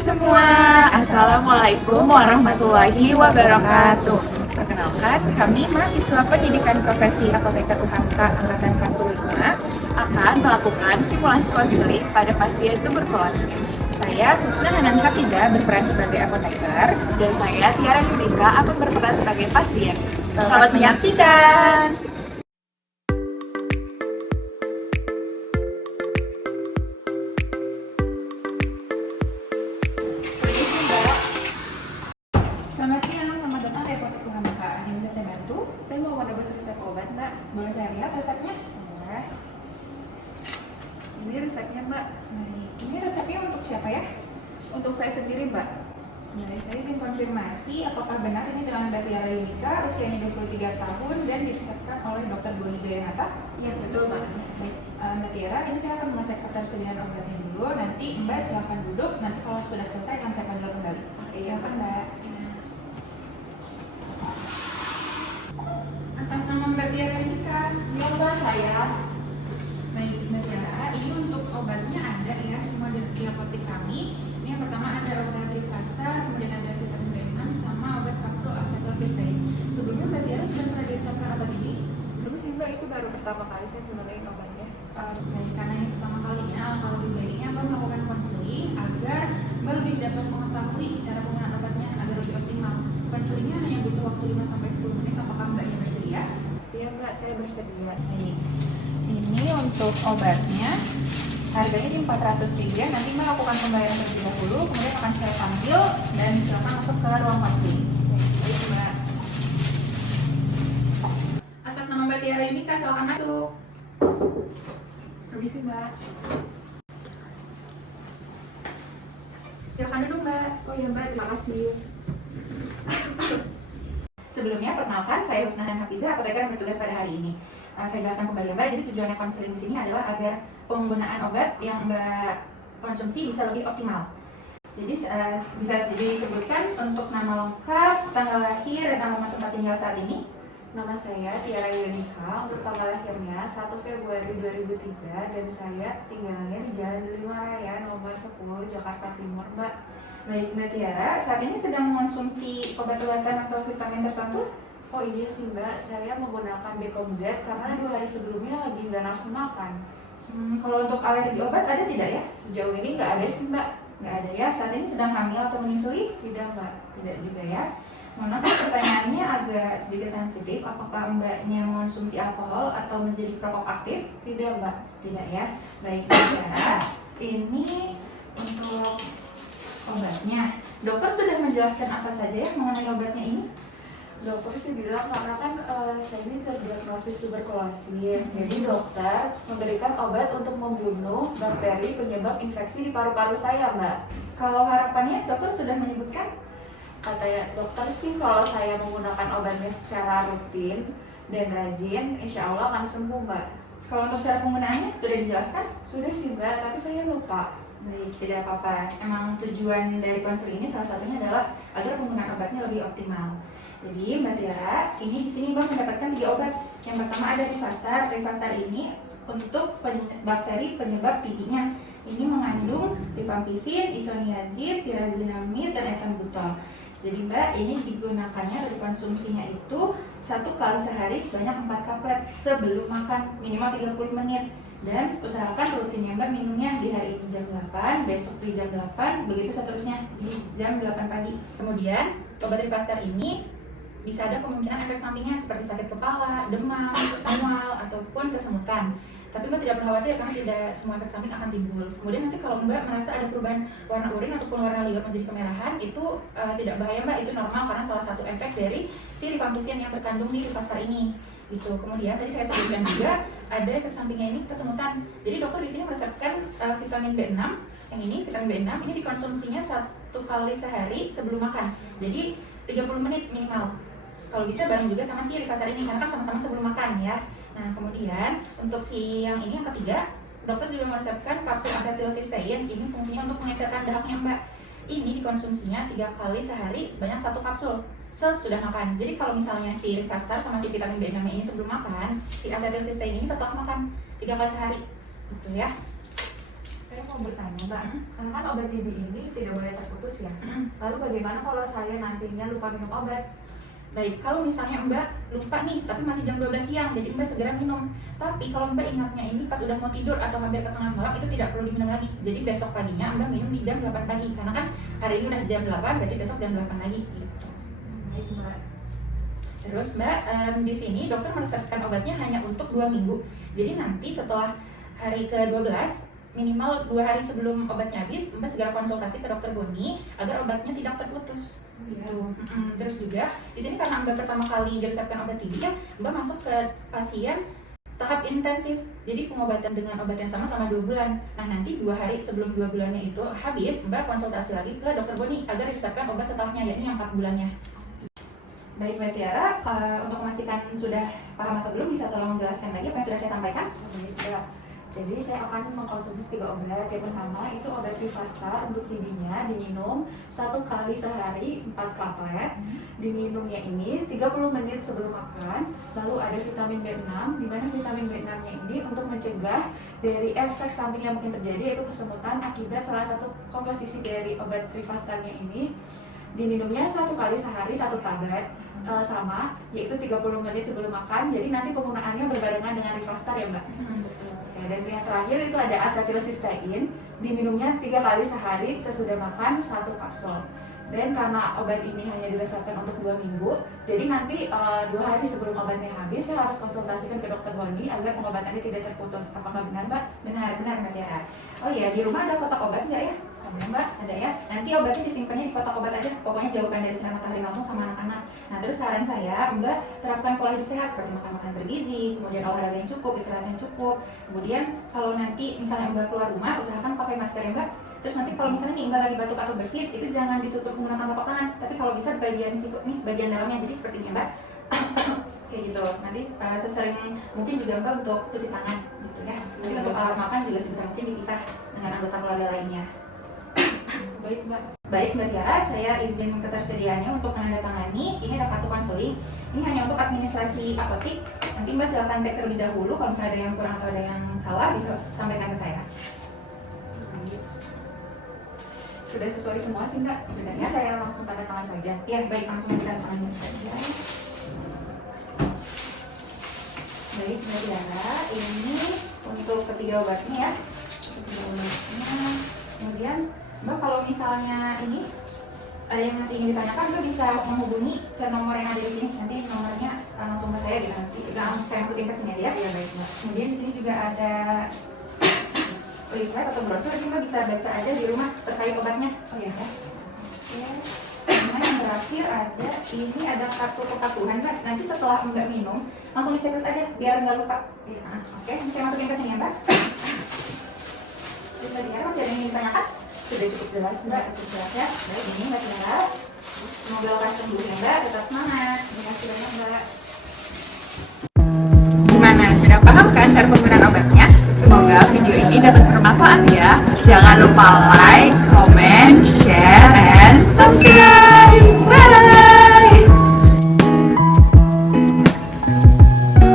semua, Assalamualaikum warahmatullahi wabarakatuh. Perkenalkan, kami mahasiswa pendidikan profesi apoteker UHAMKA Angkatan 45 akan melakukan simulasi konseling pada pasien tuberkulosis. Saya Husna Hanan Hafiza berperan sebagai apoteker dan saya Tiara Yudika akan berperan sebagai pasien. Selamat menyaksikan! Selamat siang, selamat datang di Apotek UHAMKA. Ada yang bisa saya bantu? Saya mau menebus resep obat, Mbak. Boleh saya lihat resepnya? Boleh. Ini resepnya, Mbak. Baik, ini resepnya untuk siapa ya? Untuk saya sendiri, Mbak. Baik, saya izin konfirmasi apakah benar ini dengan Mbak Tiara Yudika, usianya 23 tahun dan diresepkan oleh Dr. Boni Jayanata? Iya, betul, Mbak. Baik, Mbak Tiara, ini saya akan mengecek ketersediaan obatnya dulu. Nanti Mbak silahkan duduk, nanti kalau sudah selesai akan saya panggil kembali. Silakan Mbak. Atas nama Mbak Tiara Yudika. Ya Mbak, saya. Baik, Mbak Tiara, ini untuk obatnya ada ya, semua di apotek kami. Ini yang pertama ada obat Trifastar, kemudian ada vitamin B6 sama obat kapsul acetylcysteine. Sebelumnya Mbak Tiara sudah pernah diresepkan obat ini? Belum sih, Mbak. Itu baru pertama kali saya gunain obatnya. Baik, karena ini pertama kalinya, alangkah lebih baiknya Mbak melakukan konseling agar Mbak lebih dapat mengetahui cara penggunaan obatnya agar lebih optimal. Konselingnya hanya butuh waktu 5-10 menit, apakah Mbaknya bersedia? Iya, Mbak. Saya bersedia. Baik, ini untuk obatnya harganya di 400.000 ya. Nanti Mbak lakukan pembayaran terlebih dahulu, kemudian akan saya panggil dan silakan masuk ke ruang konseling. Baik, Mbak. Atas nama Mbak Tiara Yudika, silakan masuk. Permisi, Mbak. Silakan duduk Mbak. Oh iya, Mbak. Terima kasih. Sebelumnya perkenalkan, saya Husna Hanan Hafiza, apoteker yang bertugas pada hari ini. Saya jelaskan kembali ya Mbak, jadi tujuannya konseling di sini adalah agar penggunaan obat yang Mbak konsumsi bisa lebih optimal. Jadi bisa disebutkan untuk nama lengkap, tanggal lahir, dan alamat tempat tinggal saat ini. Nama saya Tiara Yudika. Untuk tanggal lahirnya 1 Februari 2003 dan saya tinggalnya di Jalan Delima Raya nomor 10 Jakarta Timur, Mbak. Baik Mbak Tiara, saat ini sedang mengonsumsi obat-obatan atau vitamin tertentu? Oh iya sih, Mbak. Saya menggunakan Becomz karena 2 hari sebelumnya lagi nggak nafsu makan. Kalau untuk alergi obat ada tidak ya? Sejauh ini nggak ada sih, Mbak. Nggak ada ya, saat ini sedang hamil atau menyusui? Tidak, Mbak. Tidak juga ya. Mohon maaf, pertanyaannya agak sedikit sensitif. Apakah Mbaknya mengonsumsi alkohol atau menjadi perokok aktif? Tidak, Mbak. Tidak ya. Baik Mbak Tiara, ini untuk obatnya. Dokter sudah menjelaskan apa saja ya mengenai obatnya ini? Dokter sih bilang karena kan saya ini terdiagnosis tuberkulosis. Jadi dokter memberikan obat untuk membunuh bakteri penyebab infeksi di paru-paru saya, Mbak. Kalau harapannya dokter sudah menyebutkan? Kata dokter sih kalau saya menggunakan obatnya secara rutin dan rajin, insya Allah akan sembuh, Mbak. Kalau untuk cara penggunaannya sudah dijelaskan? Sudah sih, Mbak, tapi saya lupa. Baik, tidak apa-apa. Emang tujuan dari konseling ini salah satunya adalah agar penggunaan obatnya lebih optimal. Jadi Mbak Tiara, ini di sini Mbak mendapatkan 3 obat. Yang pertama ada Trifastar. Trifastar ini untuk bakteri penyebab TB-nya. Ini mengandung rifampicin, isoniazid, pyrazinamide, dan ethambutol. Jadi Mbak, ini digunakannya dari konsumsinya itu 1 kali sehari sebanyak 4 kaplet sebelum makan, minimal 30 menit. Dan usahakan rutinnya Mbak minumnya di hari ini jam 8, besok di jam 8, begitu seterusnya di jam 8 pagi. Kemudian obat Trifastar ini bisa ada kemungkinan efek sampingnya seperti sakit kepala, demam, mual, ataupun kesemutan. Tapi Mbak tidak perlu khawatir karena tidak semua efek samping akan timbul. Kemudian nanti kalau Mbak merasa ada perubahan warna urin ataupun warna liur menjadi kemerahan, itu tidak bahaya Mbak, itu normal karena salah satu efek dari si rifampicin yang terkandung di Trifastar ini. Gitu. Kemudian tadi saya sebutkan juga ada efek sampingnya ini kesemutan. Jadi dokter di sini meresepkan vitamin B6. Yang ini vitamin B6 ini dikonsumsinya 1 kali sehari sebelum makan. Jadi 30 menit minimal. Kalau bisa bareng juga sama si Trifastar ini karena kan sama-sama sebelum makan ya. Nah, kemudian untuk si yang ini yang ketiga, dokter juga meresepkan kapsul acetylcysteine. Ini fungsinya untuk mengecerkan dahaknya Mbak. Ini dikonsumsinya 3 kali sehari sebanyak 1 kapsul sesudah makan. Jadi kalau misalnya si Trifastar sama si vitamin B6 ini sebelum makan, si acetylcysteine ini setelah makan 3 kali sehari. Gitu ya. Saya mau bertanya Mbak, karena kan obat TB ini tidak boleh terputus ya. Mm-mm. Lalu bagaimana kalau saya nantinya lupa minum obat? Baik, kalau misalnya Mbak lupa nih, tapi masih jam 12 siang, jadi Mbak segera minum. Tapi kalau Mbak ingatnya ini pas udah mau tidur atau hampir ke tengah malam, itu tidak perlu diminum lagi. Jadi besok paginya Mbak minum di jam 8 pagi, karena kan hari ini udah jam 8, berarti besok jam 8 lagi. Gitu. Baik Mbak. Terus Mbak, di sini dokter meresepkan obatnya hanya untuk 2 minggu. Jadi nanti setelah hari ke-12, minimal 2 hari sebelum obatnya habis, Mbak segera konsultasi ke dokter Boni agar obatnya tidak terputus. Gitu. Terus juga di sini karena Mbak pertama kali diresepkan obat TB ya, Mbak masuk ke pasien tahap intensif. Jadi pengobatan dengan obat yang sama selama 2 bulan. Nah nanti 2 hari sebelum 2 bulannya itu habis, Mbak konsultasi lagi ke dokter Boni agar diresepkan obat setelahnya, yakni yang 4 bulannya. Baik Mbak Tiara, untuk memastikan sudah paham atau belum, bisa tolong jelaskan lagi apa yang sudah saya sampaikan? Baik Mbak. Jadi saya akan mengkonsumsi 3 obat. Yang pertama itu obat Vivastar untuk TB-nya diminum 1 kali sehari 4 kaplet. Diminumnya ini 30 menit sebelum makan. Lalu ada vitamin B6, di mana vitamin B6-nya ini untuk mencegah dari efek samping yang mungkin terjadi, yaitu kesemutan akibat salah satu komposisi dari obat Vivastarnya ini. Diminumnya 1 kali sehari 1 tablet. Sama, yaitu 30 menit sebelum makan. Jadi nanti penggunaannya berbarengan dengan Vivastar ya Mbak. Ya, dan yang terakhir itu ada acetylcysteine, diminumnya 3 kali sehari sesudah makan 1 kapsul. Dan karena obat ini hanya diresepkan untuk 2 minggu, jadi nanti 2 hari sebelum obatnya habis, saya harus konsultasikan ke dokter Boni agar pengobatannya tidak terputus. Apakah benar Mbak? Benar Mbak Tiara. Oh iya, di rumah ada kotak obat nggak ya? Ada Mbak, ada ya. Nanti obatnya disimpannya di kotak obat aja. Pokoknya jauhkan dari sinar matahari langsung sama anak-anak. Nah terus saran saya, Mbak terapkan pola hidup sehat seperti makan makanan bergizi, kemudian olahraga yang cukup, istirahat yang cukup. Kemudian kalau nanti misalnya Mbak keluar rumah, usahakan pakai masker ya Mbak. Terus nanti kalau misalnya nih Mbak lagi batuk atau bersin, itu jangan ditutup menggunakan telapak tangan, tapi kalau bisa bagian siku nih, bagian dalamnya, jadi seperti ini Mbak. Kayak gitu. Nanti sesering mungkin juga Mbak untuk cuci tangan gitu ya. Nanti untuk alat makan juga sebisa mungkin dipisah dengan anggota keluarga lainnya. Baik Mbak. Baik Mbak Tiara, saya izin ketersediaannya untuk menandatangani. Ini ada kartu konseling. Ini hanya untuk administrasi apotik. Nanti Mbak silahkan cek terlebih dahulu. Kalau misalnya ada yang kurang atau ada yang salah, bisa sampaikan ke saya. Sudah sesuai semua sih Mbak. Sudah Ini ya? saya langsung tanda tangan saja. Ya baik, langsung kita tangan saja. Baik Mbak Tiara, ini untuk ketiga obatnya ya. Ketiga obatnya. Kemudian Mbak kalau misalnya ini ada yang masih ingin ditanyakan, Mbak bisa menghubungi ke nomor yang ada di sini. Nanti nomornya langsung ke saya gitu. Nanti saya masukin ke sini aja ya. Ya baik Mbak. Kemudian di sini juga ada leaflet atau brosur, jadi Mbak bisa baca aja di rumah terkait obatnya. Oh ya. Oke. Nah yang terakhir ada ini ada kartu kepatuhan Mbak. Nanti setelah Mbak minum langsung dicek aja biar nggak lupa. Oke, saya masukin ke sini ya Mbak. Mbak Tiara masih ada yang ingin ditanyakan? Sudah cukup jelas Mbak. Cukup jelas ya. Baik, ini Mbak Tiara. Semoga lekas sembuh ya Mbak, tetap semangat. Terima kasih banyak Mbak. Gimana? Sudah paham kan cara penggunaan obatnya? Semoga video ini dapat bermanfaat ya. Jangan lupa like,